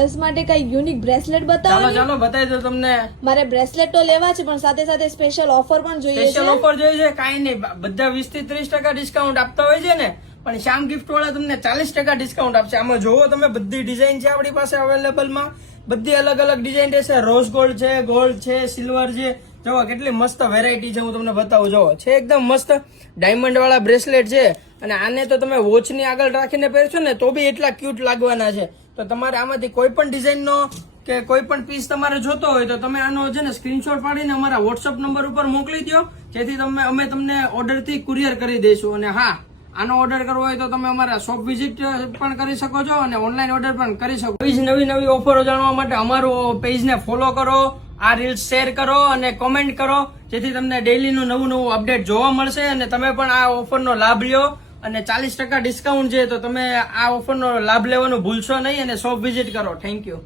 Girls માટે કઈ unique bracelet બતાવો. ચાલો બતાવી દો તમને. મારે બ્રેસલેટ તો લેવા છે પણ સાથે સાથે સ્પેશિયલ ઓફર પણ જોઈએ છે. સ્પેશિયલ ઓફર જોઈએ છે? કાંઈ નહીં, બધા 20 થી 30% ડિસ્કાઉન્ટ આપતા હોય છે ને, પણ શ્યામ ગિફ્ટ વાળા તમને 40% ડિસ્કાઉન્ટ આપશે. આમાં જોવો તમે, બધી ડિઝાઇન છે આપણી પાસે અવેલેબલમાં, બધી અલગ અલગ ડિઝાઇન છે. રોઝ ગોલ્ડ છે, ગોલ્ડ છે, સિલ્વર છે. જોવો કેટલી મસ્ત વેરાયટી છે, હું તમને બતાવું. જોવો છે એકદમ મસ્ત ડાયમંડ વાળા બ્રેસલેટ છે, અને આને તો તમે વોચ ની આગળ રાખીને પહેરશો ને તો બી એટલા ક્યુટ લાગવાના છે. તો તમારે આમાંથી કોઈ પણ ડિઝાઇન નો કે કોઈ પણ પીસ તમારે જોતો હોય તો તમે આનો છે ને સ્ક્રીનશોટ પાડીને અમારા વોટ્સઅપ નંબર ઉપર મોકલી દો, જેથી અમે તમને ઓર્ડર થી કુરિયર કરી દઈશું. અને હા, આનો ઓર્ડર કરવો હોય તો તમે અમારા શોપ વિઝિટ પણ કરી શકો છો અને ઓનલાઈન ઓર્ડર પણ કરી શકો. નવી ઓફરો જાણવા માટે અમારું પેજ ને ફોલો કરો, આ રીલ્સ શેર કરો અને કોમેન્ટ કરો, જેથી તમને ડેઈલી નું નવું અપડેટ જોવા મળશે અને તમે પણ આ ઓફરનો લાભ લ્યો. અને 40% ડિસ્કાઉન્ટ છે, તો તમે આ ઓફરનો લાભ લેવાનું ભૂલશો નહીં અને શોપ વિઝિટ કરો. Thank you.